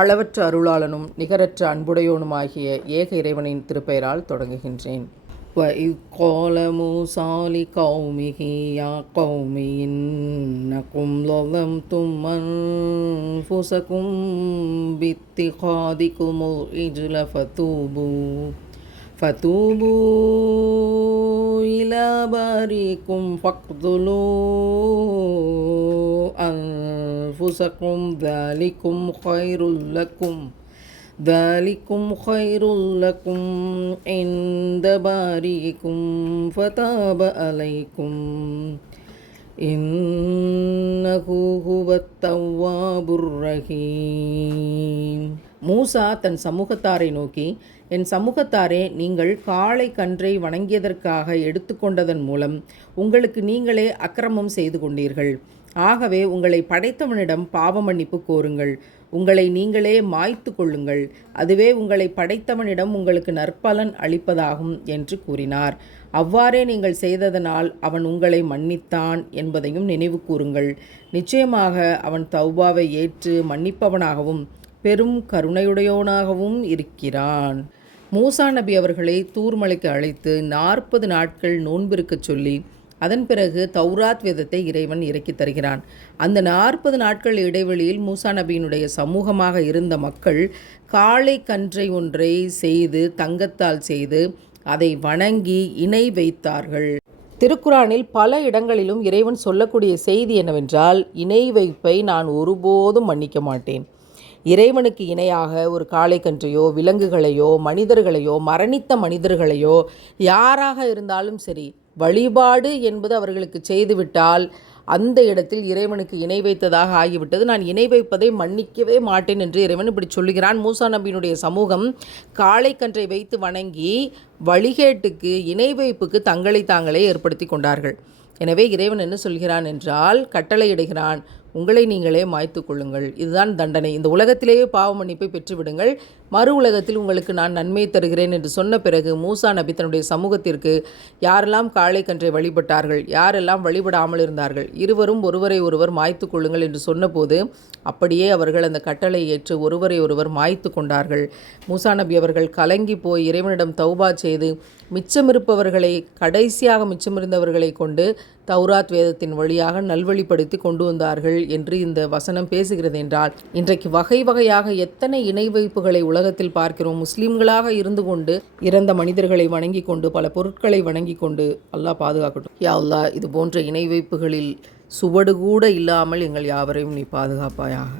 அளவற்ற அருளாளனும் நிகரற்ற அன்புடையோனுமாகிய ஏக இறைவனின் திருப்பெயரால் தொடங்குகின்றேன். وَإِذْ قَالَ مُوسَىٰ لِقَوْمِهِ يَا قَوْمِ إِنَّكُمْ ظَلَمْتُمْ أَنفُسَكُمْ بِاتِّخَاذِكُمُ الْعِجْلَ فَتُوبُوا إِلَىٰ بَارِئِكُمْ فَاقْتُلُوا أَنفُسَكُمْ ذَلِكُمْ خَيْرٌ لَكُمْ عِندَ بَارِئِكُمْ فَتَابَ عَلَيْكُمْ إِنَّهُ هُوَ التَّوَّابُ الرَّحِيمُ. மூசா தன் சமூகத்தாரை நோக்கி, என் சமூகத்தாரே, நீங்கள் காளை கன்றை வணங்கியதற்காக எடுத்துக்கொண்டதன் மூலம் உங்களுக்கு நீங்களே அக்கிரமம் செய்து கொண்டீர்கள். ஆகவே உங்களை படைத்தவனிடம் பாவ மன்னிப்பு கோருங்கள். உங்களை நீங்களே மாய்த்து கொள்ளுங்கள். அதுவே உங்களை படைத்தவனிடம் உங்களுக்கு நற்பலன் அளிப்பதாகும் என்று கூறினார். அவ்வாறே நீங்கள் செய்ததனால் அவன் உங்களை மன்னித்தான் என்பதையும் நினைவு கூறுங்கள். நிச்சயமாக அவன் தௌபாவை ஏற்று மன்னிப்பவனாகவும் பெரும் கருணையுடையவனாகவும் இருக்கிறான். மூசா நபி அவர்களை தூர்மலைக்கு அழைத்து 40 நாட்கள் நோன்பிருக்கச் சொல்லி அதன் பிறகு தௌராத் வேதத்தை இறைவன் இறக்கி தருகிறான். அந்த 40 நாட்கள் இடைவெளியில் மூசா நபியினுடைய சமூகமாக இருந்த மக்கள் காளை கன்றை ஒன்றை செய்து தங்கத்தால் செய்து அதை வணங்கி இணை வைத்தார்கள். திருக்குரானில் பல இடங்களிலும் இறைவன் சொல்லக்கூடிய செய்தி என்னவென்றால், இணை வைப்பை நான் ஒருபோதும் மன்னிக்க மாட்டேன். இறைவனுக்கு இணையாக ஒரு காளை கன்றையோ விலங்குகளையோ மனிதர்களையோ மரணித்த மனிதர்களையோ யாராக இருந்தாலும் சரி, வழிபாடு என்பது அவர்களுக்கு செய்துவிட்டால் அந்த இடத்தில் இறைவனுக்கு இணை வைத்ததாக ஆகிவிட்டது. நான் இணை வைப்பதை மன்னிக்கவே மாட்டேன் என்று இறைவன் இப்படி சொல்லுகிறான். மூசா நபியினுடைய சமூகம் காளை கன்றை வைத்து வணங்கி வழிகேட்டுக்கு இணை வைப்புக்கு தங்களை தாங்களே ஏற்படுத்தி கொண்டார்கள். எனவே இறைவன் என்ன சொல்கிறான் என்றால், கட்டளையிடுகிறான், உங்களை நீங்களே மாய்த்து கொள்ளுங்கள். இதுதான் தண்டனை. இந்த உலகத்திலேயே பாவ மன்னிப்பை பெற்றுவிடுங்கள், மறு உலகத்தில் உங்களுக்கு நான் நன்மை தருகிறேன் என்று சொன்ன பிறகு மூசா நபி தன்னுடைய சமூகத்திற்கு யாரெல்லாம் காளை கன்றை வழிபட்டார்கள், யாரெல்லாம் வழிபடாமல் இருந்தார்கள், இருவரும் ஒருவரை ஒருவர் மாய்த்து கொள்ளுங்கள் என்று சொன்னபோது அப்படியே அவர்கள் அந்த கட்டளை ஏற்று ஒருவரை ஒருவர் மாய்த்து கொண்டார்கள். மூசா நபி அவர்கள் கலங்கி போய் இறைவனிடம் தௌபா செய்து மிச்சமிருப்பவர்களை, கடைசியாக மிச்சமிருந்தவர்களை கொண்டு தௌராத் வேதத்தின் வழியாக நல்வழிப்படுத்தி கொண்டு வந்தார்கள் என்று இந்த வசனம் பேசுகிறது. என்றால் இன்றைக்கு வகை வகையாக எத்தனை இணை வைப்புகளை உலகத்தில் பார்க்கிறோம். முஸ்லிம்களாக இருந்து கொண்டு இறந்த மனிதர்களை வணங்கி கொண்டு பல பொருட்களை வணங்கி கொண்டு. அல்லாஹ் பாதுகாக்கட்டும். யா அல்லாஹ், இது போன்ற இணை வைப்புகளில் சுவடு கூட இல்லாமல் எங்கள் யாவரையும் நீ பாதுகாப்பாயாக.